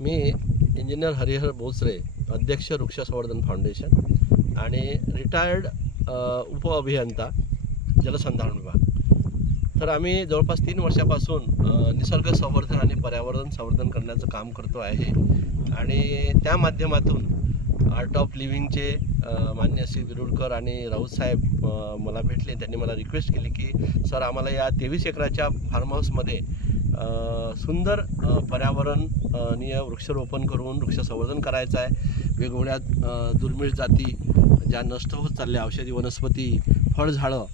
मी engineer Harihar बोचरे, अध्यक्ष वृक्ष संवर्धन फाउंडेशन आणि रिटायर्ड उपअभियंता जलसंधारण विभाग. तर आम्ही जवळपास 3 वर्षापासून निसर्ग संवर्धन आणि पर्यावरण संवर्धन करण्याचं काम करतो आहे आणि त्या माध्यमातून आर्ट ऑफ लिव्हिंगचे मान्य श्री विरुळकर आणि राऊत साहेब मला भेटले. त्यांनी मला रिक्वेस्ट केली की सर, आम्हाला या 23 एकराच्या फार्म हाऊसमध्ये सुंदर पर्यावरणीय वृक्षारोपण करून वृक्ष संवर्धन करायचं आहे. वेगवेगळ्या दुर्मिळ जाती ज्या नष्ट होत चालल्या, औषधी वनस्पती, फळझाडं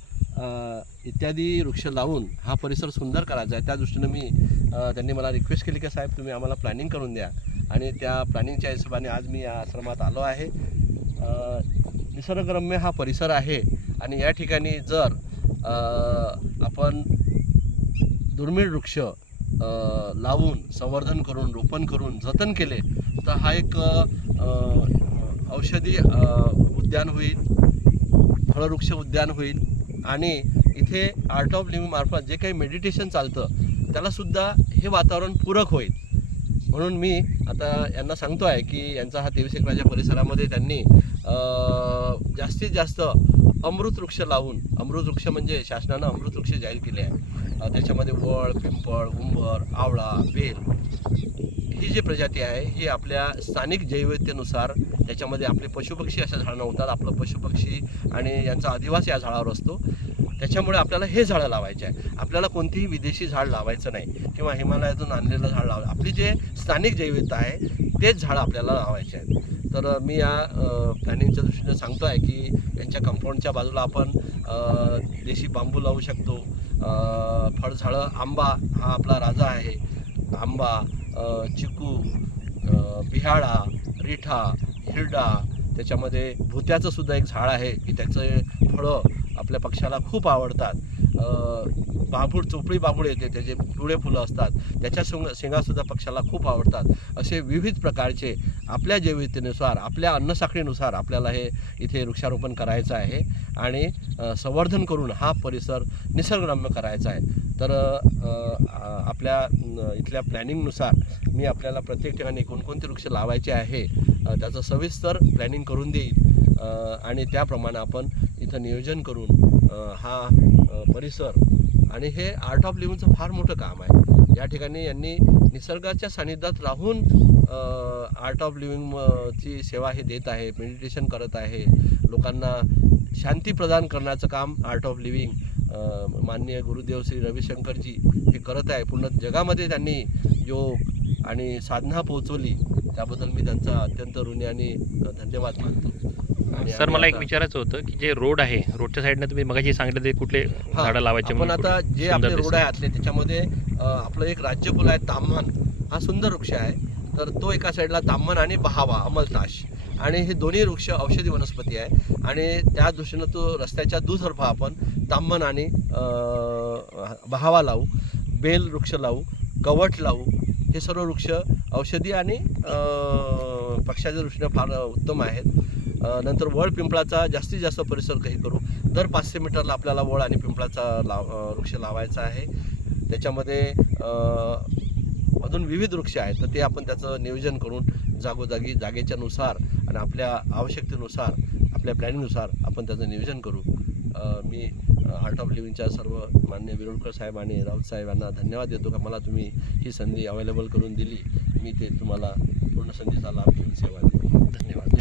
इत्यादी वृक्ष लावून हा परिसर सुंदर करायचा आहे. त्या दृष्टीनं त्यांनी मला रिक्वेस्ट केली की साहेब, तुम्ही आम्हाला प्लॅनिंग करून द्या. आणि त्या प्लॅनिंगच्या हिशोबाने आज मी या आश्रमात आलो आहे. निसर्गरम्य हा परिसर आहे आणि या ठिकाणी जर आपण दुर्मिळ वृक्ष लावून संवर्धन करून रोपण करून जतन केले तर हा एक औषधी उद्यान होईल, फळवृक्ष उद्यान होईल आणि इथे आर्ट ऑफ लिव्हिंग मार्फत जे काही मेडिटेशन चालतं त्यालासुद्धा हे वातावरण पूरक होईल. म्हणून मी आता यांना सांगतो आहे की यांचा हा 23 एकराच्या परिसरामध्ये त्यांनी जास्तीत जास्त अमृत वृक्ष लावून, अमृत वृक्ष म्हणजे शासनानं अमृत वृक्ष जाहीर केले आहे. त्याच्यामध्ये वड, पिंपळ, उंबर, आवळा, बेल ही जी प्रजाती आहे ही आपल्या स्थानिक जैवविविधतेनुसार त्याच्यामध्ये आपले पशुपक्षी अशा झाडांना होतात. आपलं पशुपक्षी आणि यांचा अधिवास या झाडावर असतो. त्याच्यामुळे आपल्याला हे झाडं लावायचे आहे. आपल्याला कोणतीही विदेशी झाड लावायचं नाही किंवा हिमालयातून आणलेलं झाड लावायचं. आपली जे स्थानिक जैवविविधता आहे तेच झाडं आपल्याला लावायचे आहेत. तर मी या प्लॅनिंगच्या दृष्टीने सांगतो आहे की यांच्या कंपाऊंडच्या बाजूला आपण देशी बांबू लावू शकतो. फळझाडं, आंबा हा आपला राजा आहे. आंबा, चिकू, बिहाळा, रिठा, हिरडा, त्याच्यामध्ये भुत्याचं सुद्धा एक झाड आहे की त्याचं फळं आपल्या पक्षाला खूप आवडतात. बाभूळ, चोपडी बाभूळ येते, त्याचे पिवळे फुलं असतात, त्याच्या शेंगासुद्धा पक्षाला खूप आवडतात. असे विविध प्रकारचे आपल्या जैवविविधतेनुसार, आपल्या अन्नसाखळीनुसार आपल्याला हे इथे वृक्षारोपण करायचं आहे आणि संवर्धन करून हा परिसर निसर्गरम्य करायचा आहे. तर आपल्या इथल्या प्लॅनिंगनुसार मी आपल्याला प्रत्येक ठिकाणी कोणकोणते वृक्ष लावायचे आहे त्याचं सविस्तर प्लॅनिंग करून देईल आणि त्याप्रमाणे आपण इथं नियोजन करून हा परिसर, आणि हे आर्ट ऑफ लिव्हिंगचं फार मोठं काम आहे. या ठिकाणी यांनी निसर्गाच्या सानिध्यात राहून आर्ट ऑफ लिव्हिंगची सेवा हे देत आहे, मेडिटेशन करत आहे, लोकांना शांती प्रदान करण्याचं काम आर्ट ऑफ लिव्हिंग माननीय गुरुदेव श्री रविशंकरजी हे करत आहे. पूर्ण जगामध्ये त्यांनी योग आणि साधना पोहोचवली, त्याबद्दल मी त्यांचा अत्यंत ऋणी आणि धन्यवाद मानतो. सर, मला एक विचारायचं होतं की जे रोड आहे, रोडच्या साईडने तुम्ही मगाशी सांगितलं ते कुठले झाडं लावायचे? पण आता जे आपले रोड आहे आतले त्याच्यामध्ये आपलं एक राज्यफुल आहे ताम्हण, हा सुंदर वृक्ष आहे. तर तो एका साईडला ताम्हण आणि बहावा, अमलताश, आणि हे दोन्ही वृक्ष औषधी वनस्पती आहे आणि त्या दृष्टीनं तो रस्त्याच्या दुतर्फा आपण ताम्हण आणि बहावा लावू, बेल वृक्ष लावू, कवठ लावू. हे सर्व वृक्ष औषधी आणि पक्षाच्या दृष्टीने फार उत्तम आहेत. नंतर वड पिंपळाचा जास्तीत जास्त परिसर काही करू. दर 500 मीटरला आपल्याला वड आणि पिंपळाचा वृक्ष लावायचा आहे. त्याच्यामध्ये अजून विविध वृक्ष आहेत, तर ते आपण त्याचं नियोजन करून जागोजागी जागेच्या नुसार आणि आपल्या आवश्यकतेनुसार, आपल्या प्लॅनिंगनुसार आपण त्याचं नियोजन करू. मी आर्ट ऑफ लिव्हिंगच्या सर्व मान्य विरुळकर साहेब आणि राऊत साहेब यांना धन्यवाद देतो का मला तुम्ही ही संधी अवेलेबल करून दिली. मी ते तुम्हाला पूर्ण संधीचा लाभ घेऊन सेवा देतो. धन्यवाद.